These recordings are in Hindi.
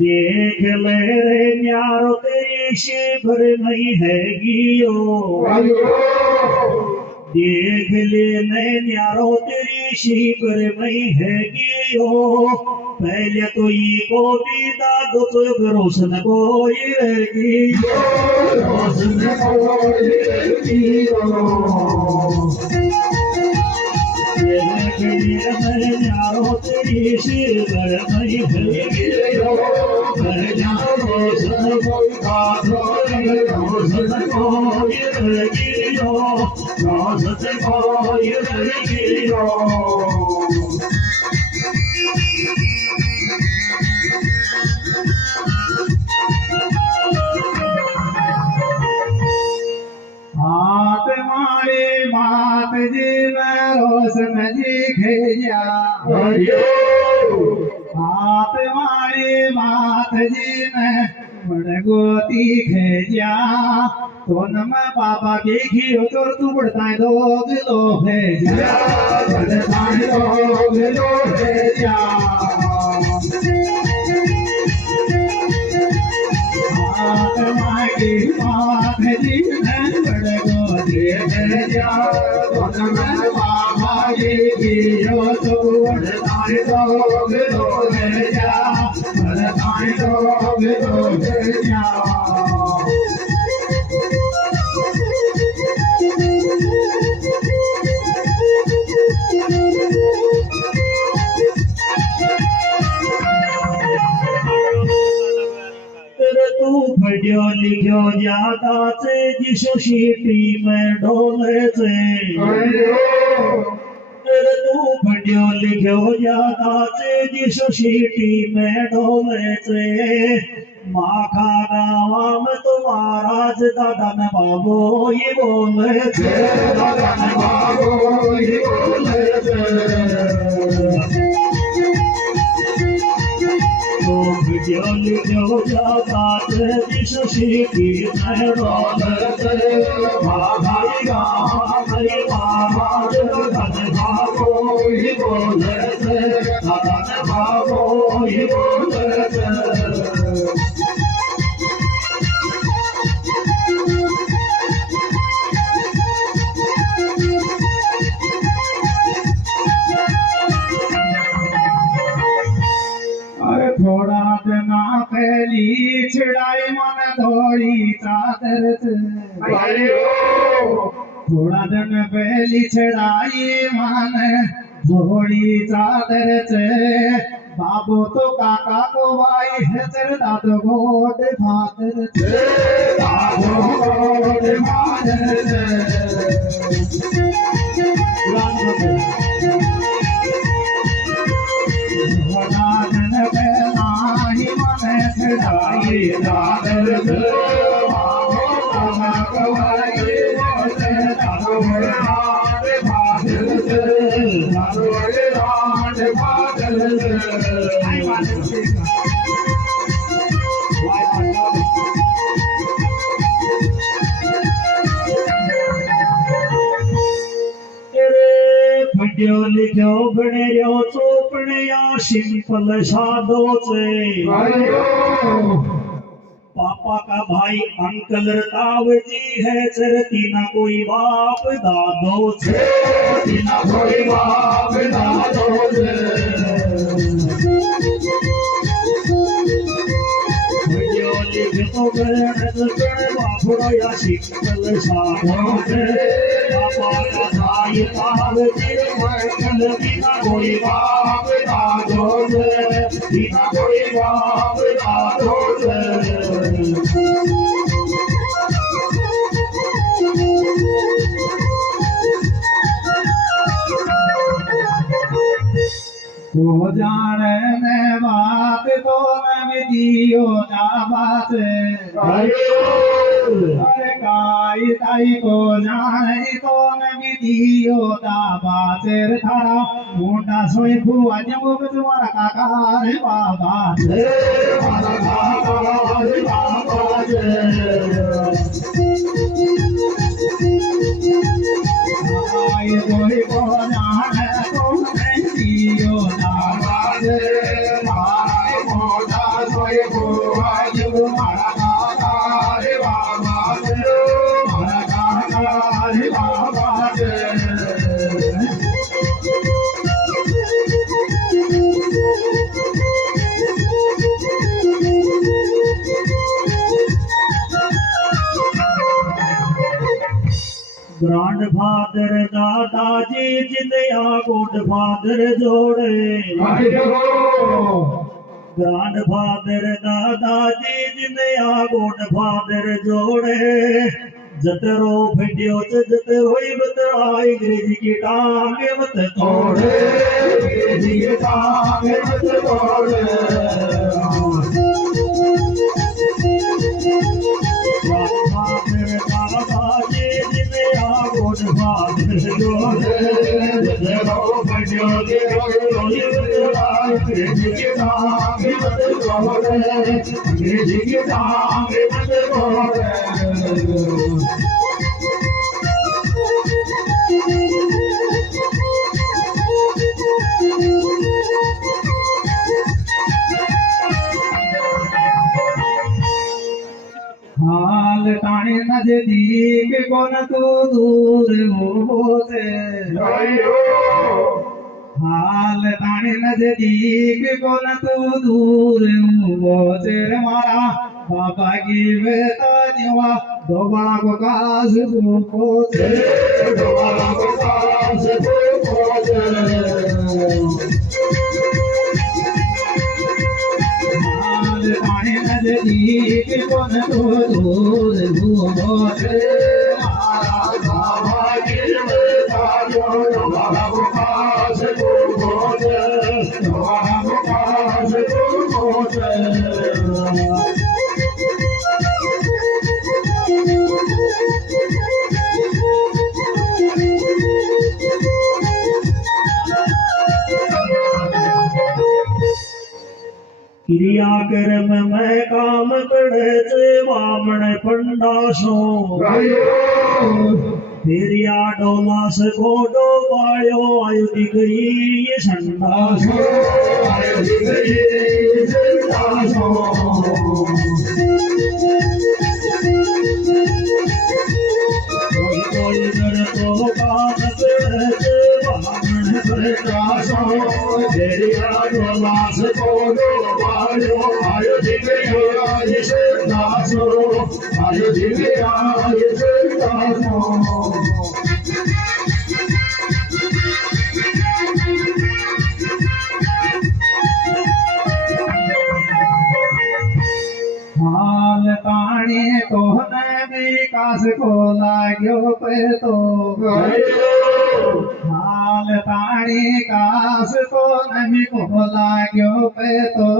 देख ले रे न्यारो तेरी शिवर नहीं है गियो। देख ले न्यारो तेरी शिवर नहीं है गियो। पहले तो ये को विदा दो तो रोशन कोई रहेगी। रोशन कोई रहेगी। न्यारो तेरी शिवर नहीं है गियो। रोशन कोई रोशन कोई रहेगी। रोशन कोई रहेगी। हाथ मारे मात जी में रोशन जी खेया। हाथ मारे मात जी में बड़गोती खेया। तो नम पापा के खियो तो तू बढ़ता है दोग लो भेजा। बढ़ता है दोग लो भेजा। हाथ मारे मात जी में बड़गोती खेया। तो नम पापा के खियो तो बढ़ता है दोग लो भेजा। बढ़ता है दोग लो भेजा। तू पढ़ियो लिखियो ज्यादा से जिसो सीटी में ढोले से। तू पढ़ियो लिखियो ज्यादा से जिसो सीटी में ढोले से। माखा गाँव में तुम्हारा दादा न बाबो ये बोले थे। दादा न बाबो ये बोले थे। जो जाता जिसो सीटी में ढोले से। भाई गाँव मेरी महाराज दादा बाबो ये बोले थे। दादा न बाबो ये बोले थे। थोड़ा जना पहली छिड़ाई मन धोड़ी चादर से। थोड़ा दिन पहली छिड़ाई मन धोड़ी चादर से। बाबू तो काका को भाई है तेरे दादो गोद फादर से। दादो गोद फादर से। छिड़ाई चादर से। पढ़ियो लिखियो बणियो चोपड़िया सिंपल सादो से। पापा का भाई अंकल रताव जी है सर। तीना कोई बाप दादो से। तीना कोई बाप दादो से। पढ़ियो लिखियो बापड़ो या सिंपल सादो से। पापा का भाई ताव जी अंकल तीना कोई बाप दादो से। तीना कोई बाप दादो से। तो जाने में बात तो न विधियो ना बात। अरे गाय ताई को जाने तो न विधियो ना बात। थारा मोटा सोई बुआ जब तुम्हारा काका रे बाबा से। ग्रांडफादर दादाजी जिंदया गुडफादर जोड़े ग्रांडफादर दादाजी जिंदया गुडफादर जोड़े जतरो भिडियो जतरो बतराई अंग्रेजी की टांग मत तोड़े अंग्रेजी की टांग मत तोड़े ग्रांडफादर दादाजी जिंदया गुडफादर जोड़े जतरो भिडियो जतरो बतराई अंग्रेजी की टांग मत तोड़े अंग्रेजी की टांग मत तोड़े हाल ताने नजदीक कोन तो दूर होते हाल ताने नजदीक कोन तो दूर होते मारा बाबा की बेटा निवा दोबारा को काज होते दोबारा को काज होते ताने नजदीक कोन तो दूर होते बाबा की बेटा दोबारा को काज होते दोबारा को काज होते क्रिया कर्म में काम पड़े चे वामन पंडासो फेरिया डोला से कोडो पायो आयुधि गई ये संडासो आयुधि गई ये संडासो कोई घर तो काम पड़े चे वामन पंडासो फेरिया डोला से कोडो आयुधि गई ये संडासो आयुधि गई ये संडासो हाल ताने तो विकास को लाग्यो पे तो हाल ताने कास को नमी को लाग्यो पे तो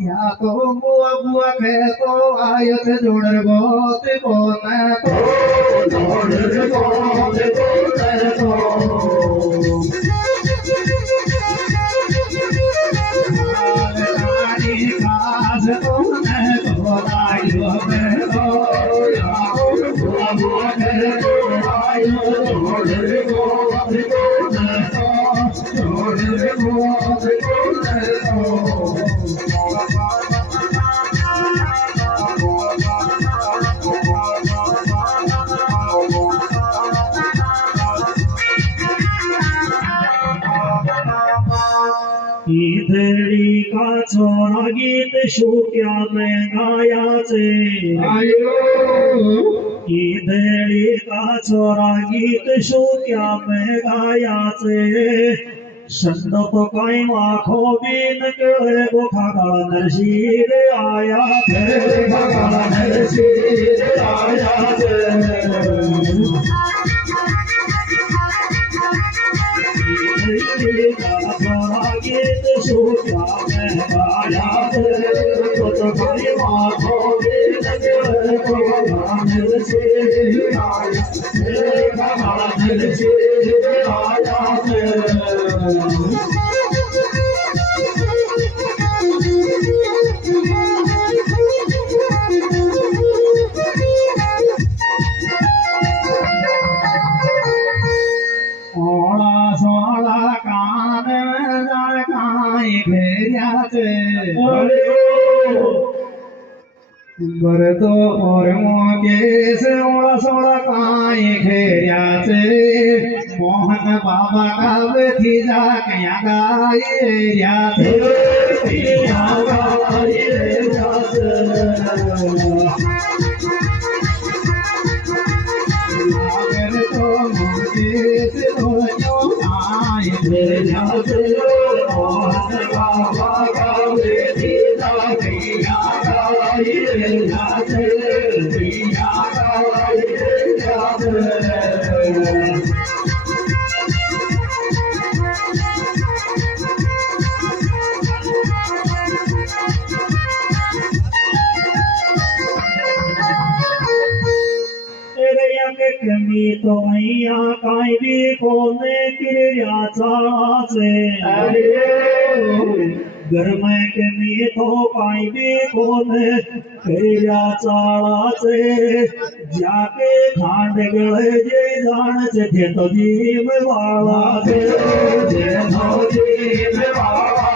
या तो बुआ बुआ के तो आयत जोड़ गोत को न तो जोड़ गोत को न तो हाल ताने कास को न तो लाग्यो पे तो या तो बुआ बुआ के तो आयत जोड़ गोत को न तो जोड़ गोत को न तो ईधड़ी का छोरा गीत शूक्या में गाया चे ईधड़ी का छोरा गीत शूक्या में गाया चे संत तो कई आँखों बीन के गोखा नरसीर आया थे गोखा नरसीर आया थे गीत शूक्या में गाया थे तो कई आँखों बीन के गोखा नरसीर आया थे गोखा नरसीर आया थे ओला सोला कान में काई घेरिया चे बर तो और मोकेश ओला सोला काई घेरिया चे मोहन बाबा का थी जा कया गाये थे के कमी तो मैया काई भी कोने किरिया चाचे घर में कमी तो काई भी कोने किरिया चाचे जाके खांड गले जे जान थे तो जीव वाला जे तो जीव वाला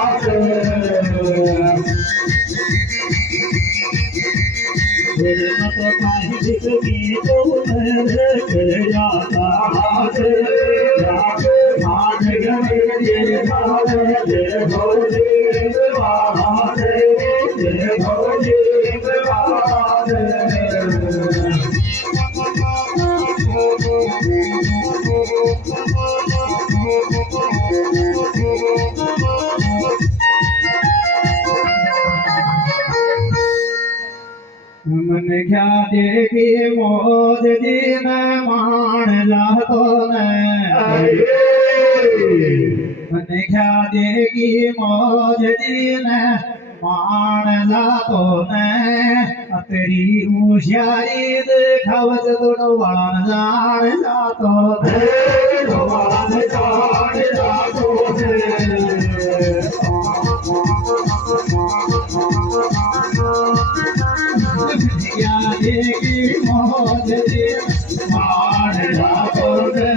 तो काई दिखी तो मेरे जाता जाके खांड गले जे जान जे तो जीव वाला जे तो जीव वाला मन क्या देगी मोद दिन मान जातो ने मन क्या देगी मोद दिन मान जातो ने तेरी होशियारी दिखावत तो वाण जान जातो ने वाण जान जातो या देगी मोद दिन मान जातो ने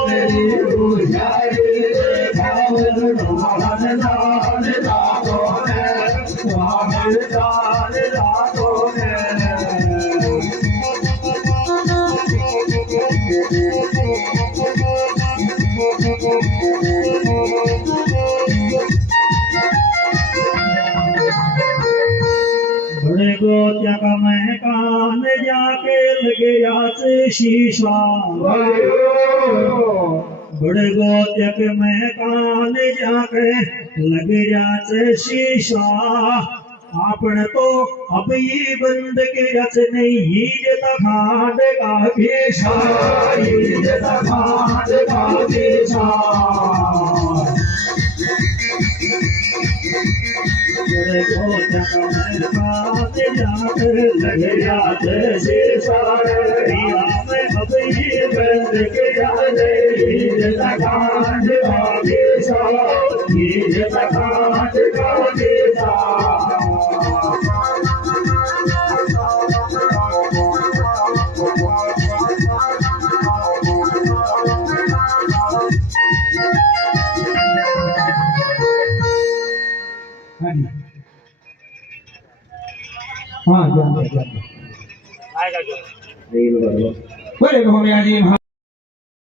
तेरी होशियारी दिखावत तो वाण जान जातो ने वाण जान जातो ने बड़े गोत्या का मैं कान जाके लगे से शीशा बड़े गोत्या के मैं कान जाके लगे से शीशा आपने तो अब ये बंद के रच नहीं जता खांड का भेषा ये जता खांड का भेषा बड़े गोत्या का मैं कान जाके लगे शीशा में अब ये बंद के रच नहीं जता खांड का भेषा ये जता खांड का भेषा हाँ जान आएगा जो बोले भौमिया जी